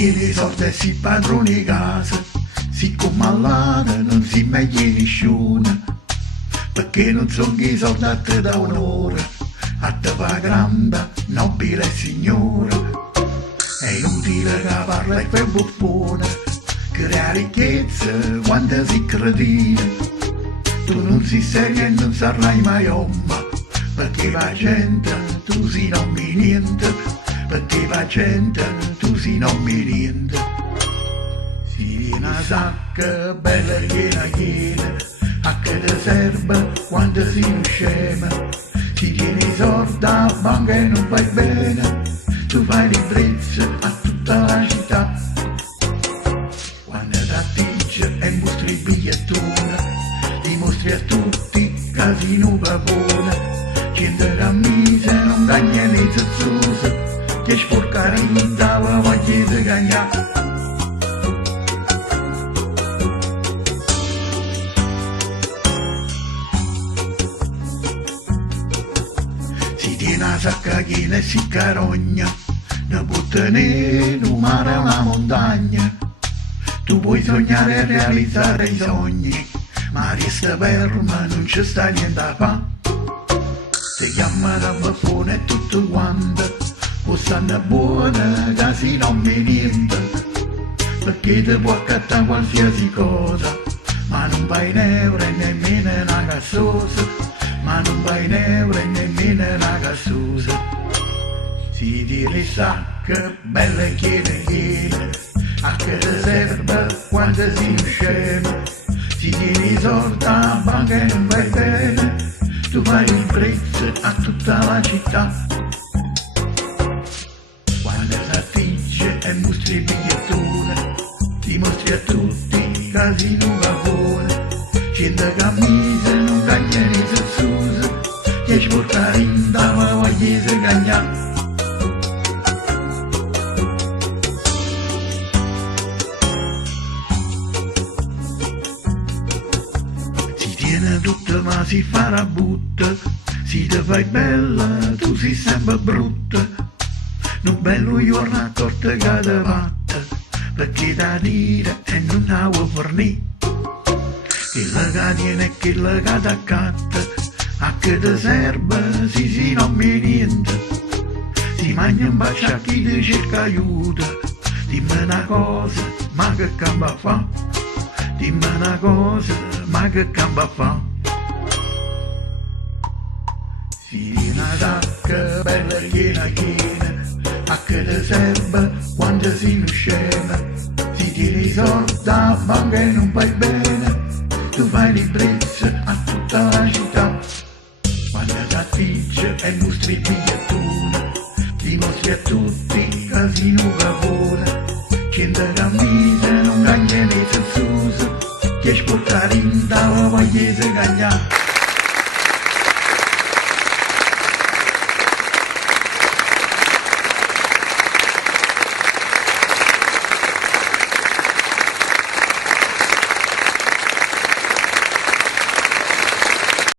tieni sorte e si padroni di casa, siccome all'ada non si meglio nessuno, perché non sono i soldati da un'ora, a te va grande, nobile signore. È inutile che parli per buffone, crea ricchezza quando si credina. Tu non sei serio e non sarai mai uomo, perché va gente tu si non mi niente, perché va gente tu si non mi niente. Si viene una sacca bella piena, a che te serve quando si non scema. Si tieni i soldi a banca e non vai bene, tu fai ribrezza a tutta la città. Quando ti attinge e mostri il bigliettone, dimostri a tutti che si non pavone. Gente cammisa non gagna né zazzusa, che sporcarinda la voglia di gagnare. Si tiene una sacca china e si carogna, ne butta in un mare o una montagna. Tu puoi sognare e realizzare i sogni, ma resta ferma, non ci sta niente a fare. Si chiama da baffone e tutto quanto, o stanno buona che si non mi niente, perché ti può accattare qualsiasi cosa, ma non vai in euro e nemmeno una cassosa, ma non vai in euro e nemmeno una cassosa. Si tira sacca bella e chiena, a che ti serve quando si scema. Si tira i soldi a banca e non vai bene, tu fai il prezzo a tutta la città. Quando si attinge e mostri il bigliettone, dimostri a tutti che si non pavone. Gente cammisa non gagna né zazzusa, che sporcarinda la voglia di gagnare. Tutto ma si farà butta, si te fai bella, tu si sempre brutta. Non bello giorno a corte che te fatta, perché da dire e non la vuoi fornì. Che la che tiene e che la che t'accatta, a che te serve si non mi niente. Si mangia un bacio a chi ti cerca aiuto, dimmi una cosa, ma che cambia fa? Dimmi una cosa, ma che cambia fa? Si una sacca bella piena, a che te serve quando si non scema. Si tieni i soldi a banca e non vai bene, tu fai ribrezza a tutta la città. Quando ti attinge e mostri il bigliettone, dimostri a tutti che si non